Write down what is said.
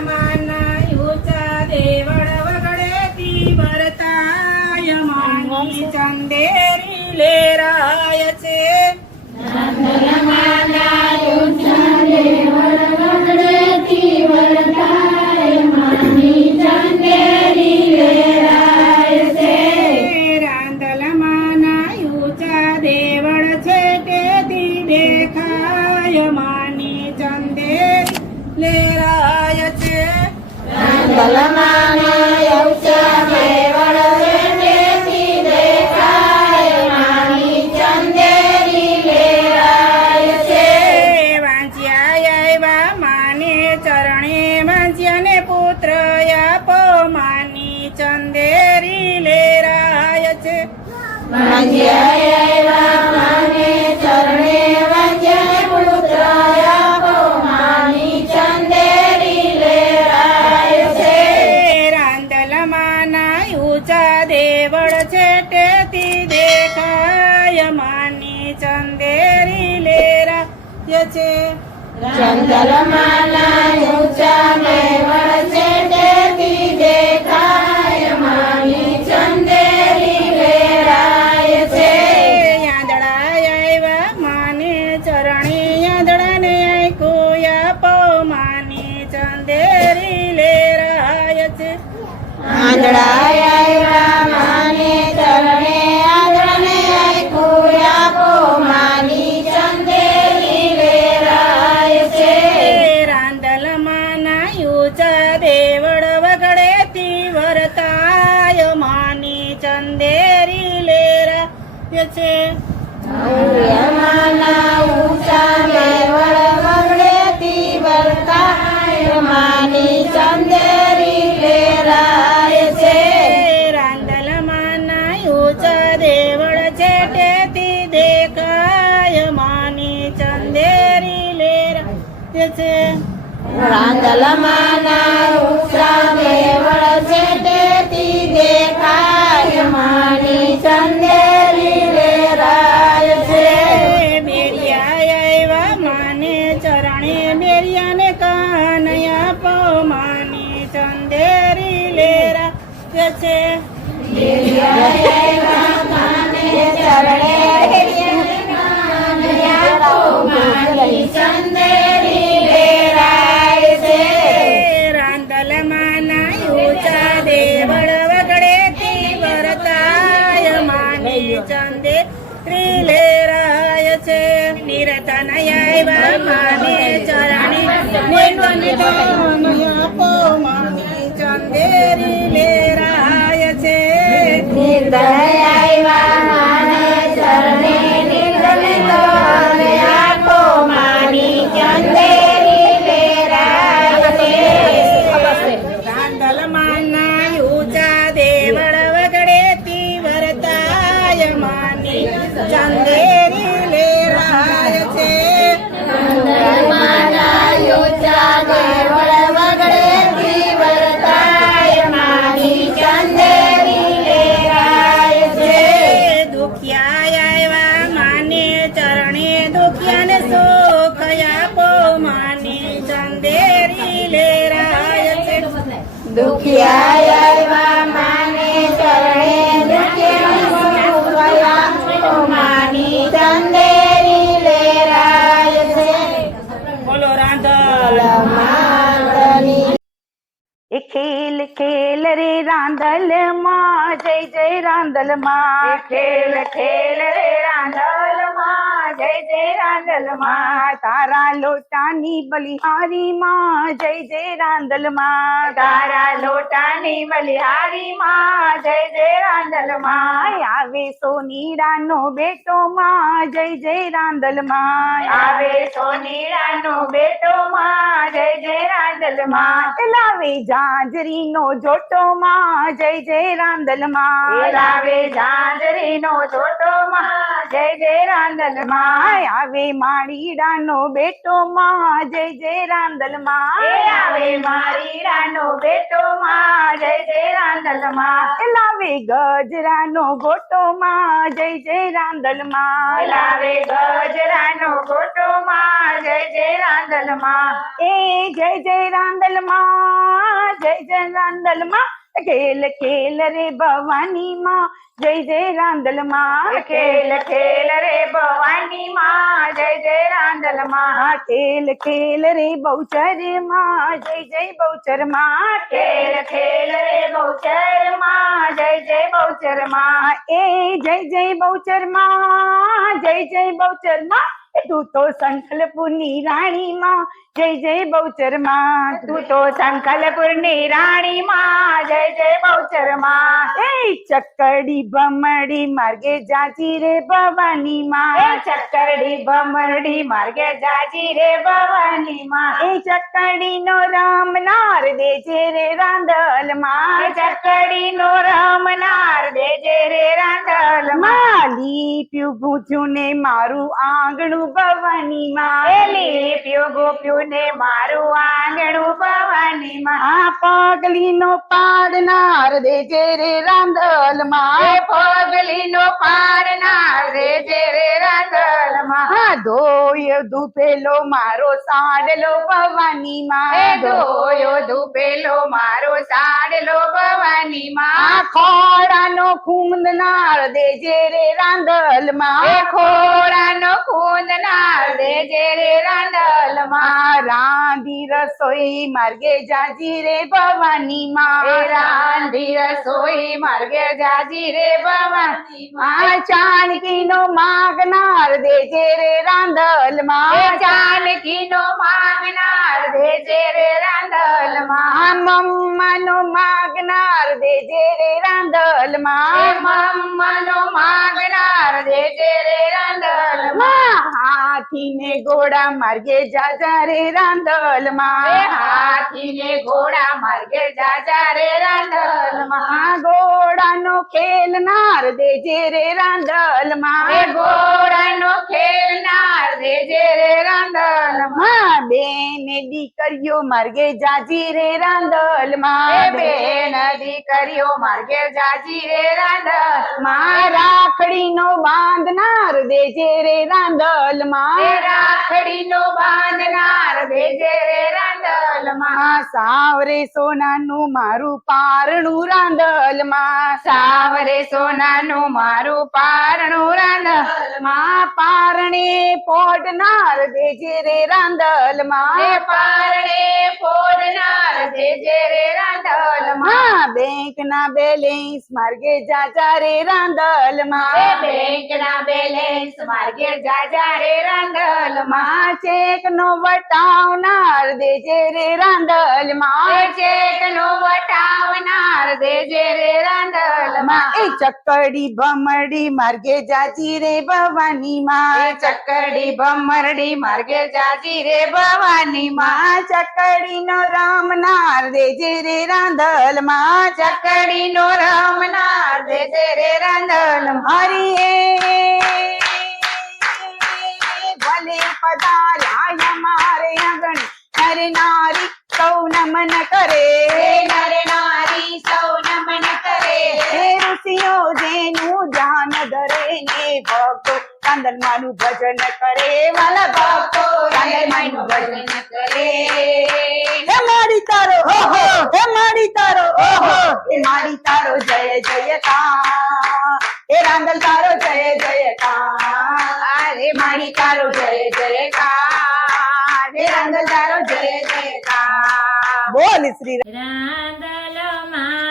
રાંદલમાના ઊંચા દેવળ વગડેથી વરતાય માની ચંદેરી લેરાય છે. રાંદલમાના ઊંચા દેવળ વગડેથી વરતાય માની ચંદેરી લેરાય છે. રાંદલમાના ઊંચા દેવળ છેટેથી દેખાય માની ચંદેરી લેરાય છે. રાંદલમાના ઊંચા દેવળ છેટેથી દેખાય માની ચંદેરી લેરાય છે. વાંચ્યા આવ્યા માને ચરણે વાંચ્યાને પુત્ર આપો માની ચંદેરી લેરાય છે. વાંચ્યા આવ્યા માને ચરણે વાંચ્યાને પુત્ર આપો માની ચંદેરી લેરાય છે. રાંદલમાના ઊંચા દેવળ છેટેથી દેખાય માની ચંદેરી લેરાય છે. રાંદલમાના ઊંચા દેવળ છેટેથી દેખાય માની ચંદેરી લેરાય છે. યાદડા આવ્યા માને ચરણે યાદડાને આંખું આપો માની ચંદેરી લેરાય છે. આંધળા આવ્યા માને ચરણે આંધળાને આંખું આપો માની ચંદેરી લેરાય છે. રાંદલમાના ઊંચા દેવળ વગડેથી વરતાય માની ચંદેરી લેરાય છે. રાંદલમાના ઊંચા દેવળ વગડેથી વરતાય માની ચંદેરી લેરાય છે. રાંદલમાના ઊંચા દેવળ છેટેથી દેખાય માની ચંદેરી લેરાય છે. રાંદલમાના ઊંચા દેવળ છેટેથી દેખાય માની ચંદેરી લેરાય છે. બેરિયા આવ્યા માને ચરણે બેરિયાને કાન આપો માની ચંદેરી લેરાય છે. બેરિયા આવ્યા માને ચરણે બેરિયાને કાન આપો માની ચંદેરી લેરાય છે. રાંદલમાના ઊંચા દેવળ વગડેથી વરતાય માની ચંદેરી લેરાય છે. નિરતન આવ્યા માને ચરણે નિર્વને કાન આપો માની ચંદેરી લેરાય છે. નિર્દય આવ્યા માને ચરણે નિર્દને કાન આપો માની ચંદેરી લેરાય છે. રાંદલમાના ઊંચા દેવળ વગડેથી વરતાય માની ચંદેરી લેરાય છે. રાંદલમાના ઊંચા દેવળ વગડેથી વરતાય માની ચંદેરી લેરાય છે. દુખિયા આવ્યા માને ચરણે દુખિયાને સુખ આપો માની ચંદેરી લેરાય છે. દુખિયા આવ્યા માને ચરણે દુખિયાને સુખ આપો માની ચંદેરી લેરાય છે. બોલો રાંદલમાની. એ ખેલ ખેલ રે રાંદલમાં જય જય રાંદલમાં. ખેલ ખેલ રે રાંદલમાં જય જય રાંદલમાં. તારા લોટાની બલિહારી માં જય જય રાંદલમાં. તારા લોટાની બલિહારી માં જય જય રાંદલમાં. આવે સોનીડાનો બેટો માં જય જય રાંદલમાં. આવે સોનીડાનો બેટો માં જય જય રાંદલમાં. લાવે ઝાંઝરીનો જોટો માં જય જય રાંદલમાં. લાવે ઝાંઝરીનો જોટો માં જય જય રાંદલમાં. આવે માળીડાનો બેટો માં જય જય રાંદલમાં. આવે માળીડાનો ગજરાનો બેટો માં જય જય રાંદલ માં લાવે ગજરાનો ગોટો માં જય જય રાંદલ માં લાવે ગજરાનો ગોટો માં જય જય રાંદલ માં એ જય જય રાંદલ માં જય જય રાંદલ માં ખેલ ખેલ રે ભવાની માં જય જય રાંદલ માં ખેલ ખેલ રે ભવાની માં જય જય રાંદલ માં ખેલ ખેલ રે બહુચર માં જય જય બહુચર માં ખેલ ખેલ રે બહુચર માં જય જય બહુચર માં એ જય જય બહુચર માં જય જય બહુચર માં તું તો સંખલપુર ની રાણી માં જય જય બહુચર માં તું તો સંખલપુર ની રાણી માં જય જય બહુચર માં એ ચકડી ભમડી માર્ગે જાજી રે ભવાની માં એ ચકડી ભમડી માર્ગે જાજી રે ભવાની માં એ ચકડી નો રામનાર દેજે રે રાંદલ માં ચકડી નો રામનાર દેજે રે રાંદલ માં લીપ્યું ગૂંથ્યું ને મારું આંગણું ભવાની માં લીપ્યું ગોપ્યું ને મારું આંગણું ભવાની માં પગલી નો પાડનાર દેજે રે રાંદલ માં પગલી નો પાડનાર દેજે રે રાંદલ માં ધોયો ધૂપેલો મારો સાડલો ભવાની માં ધોયો ધૂપેલો મારો સાડલો ભવાની માં ખોડાનો ખૂંદનાર દેજે રે રાંદલ માં ખોડાનો ખૂંદનાર દેજે રે રાંદલ માં રાંધી રસોઈ માર્ગે જાજી રે ભવાની માં રાંધી રસોઈ માર્ગે જાજી રે ભવાની માં ચાણકી નો માગનાર દેજે રે રાંદલ માં ચાણકી નો માગનાર દેજે રે રાંદલ માં મમ્મા નો માગનાર દેજે રે રાંદલ માં મમ્મા નો માગનાર દેજે રે રાંદલ માં હાથી ને ઘોડા માર્ગે જાજા રે રાંદલ માં હાથી ને ઘોડા માર્ગે જાજા રે રાંદલ માં ઘોડા નો ખેલનાર દેજે રે રાંદલ માં ઘોડા નો ખેલનાર દેજે રે રાંદલ માં બેન દીકરીઓ માર્ગે જાજી રે રાંદલ માં બેન દીકરીઓ માર્ગે જાજી રે રાંદલ માં રાખડી નો બાંધનાર દેજે રે રાંદલ માં રાખડી નો બાંધનાર દેજે રે રાંદલ માં સાવરે સોનાનું મારું પારણું રાંદલ માં સાવરે સોનાનું મારું પારણું રાંદલ માં પારણે પોડનાર દેજે રે રાંદલ માં પારણે પોડનાર દેજે રે રાંદલ માં બેંક ના બેલેન્સ માર્ગે જાજા રે રાંદલ માં બેંક ના બેલેન્સ માર્ગે જાજા રે રાંદલ માં ચેક નો વટાવનાર દેજે રે રાંદલ માં ચેક નો વટાવનાર દેજે રે રાંદલ માં એ ચકડી ભમરડી માર્ગે જાજી રે ભવાની માં ચકડી ભમરડી માર્ગે જાજી રે ભવાની માં ચકડી નો રામનાર દેજે રે રાંદલ માં ચકડી નો રામનાર દેજે રે રાંદલ હરિએ ભલે પધાર્યા મારે આંગણ નર નારી સૌ નમન કરે નર નારી સૌ નમન કરે હે ઋષિઓ જેનું ધ્યાન ધરે ને ભક્તો રાંદલ માનું ભજન કરે વાલા ભક્તો રાંદલ માનું ભજન કરે હે મારી તારો ઓહો હે મારી તારો ઓહો હે મારી તારો જય જયકાર હે રાંદલ તારો જય જયકાર અરે મારી તારો જય જયકાર હે રાંદલ તારો જય જયકાર બોલ શ્રી રાંદલ માં